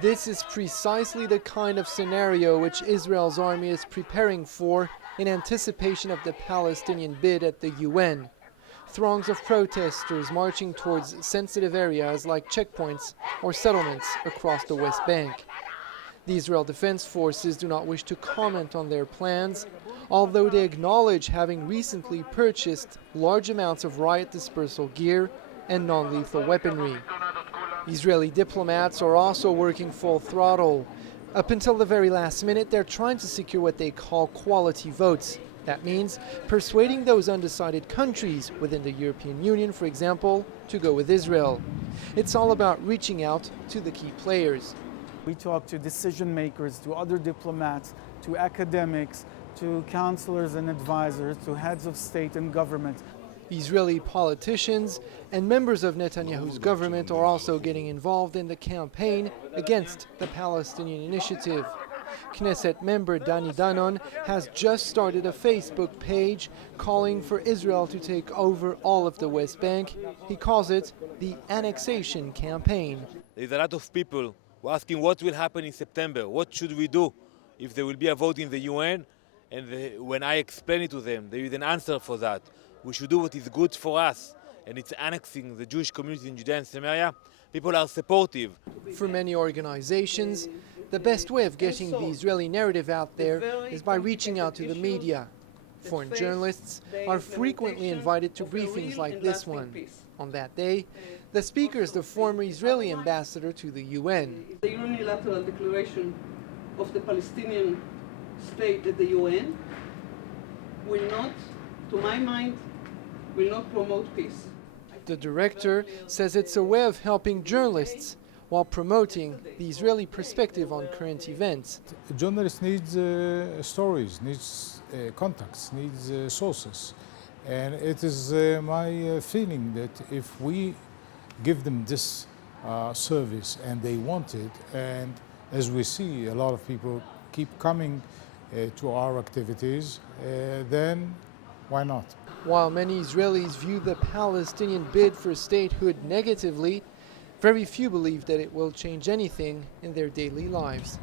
This is precisely the kind of scenario which Israel's army is preparing for in anticipation of the Palestinian bid at the UN. Throngs of protesters marching towards sensitive areas like checkpoints or settlements across the West Bank. The Israel Defense Forces do not wish to comment on their plans, although they acknowledge having recently purchased large amounts of riot dispersal gear and non-lethal weaponry. Israeli diplomats are also working full throttle. Up until the very last minute, they're trying to secure what they call quality votes. That means persuading those undecided countries within the European Union, for example, to go with Israel. It's all about reaching out to the key players. We talk to decision makers, to other diplomats, to academics, to counselors and advisors, to heads of state and government. Israeli politicians and members of Netanyahu's government are also getting involved in the campaign against the Palestinian initiative. Knesset member Dani Danon has just started a Facebook page calling for Israel to take over all of the West Bank. He calls it the annexation campaign. There's a lot of people who are asking what will happen in September, what should we do if there will be a vote in the UN, and when I explain it to them, there is an answer for that. We should do what is good for us, and it's annexing the Jewish community in Judea and Samaria. People are supportive. For many organizations, the best way of getting the Israeli narrative out there is by reaching out to the media. Foreign journalists are frequently invited to briefings like this one. On that day, the speaker is the former Israeli ambassador to the UN. The unilateral declaration of the Palestinian state at the UN will not, to my mind, will not promote peace. The director says it's a way of helping journalists while promoting the Israeli perspective on current events. Journalists need stories, needs contacts, needs sources. And it is my feeling that if we give them this service and they want it, and as we see a lot of people keep coming to our activities, then why not? While many Israelis view the Palestinian bid for statehood negatively, very few believe that it will change anything in their daily lives.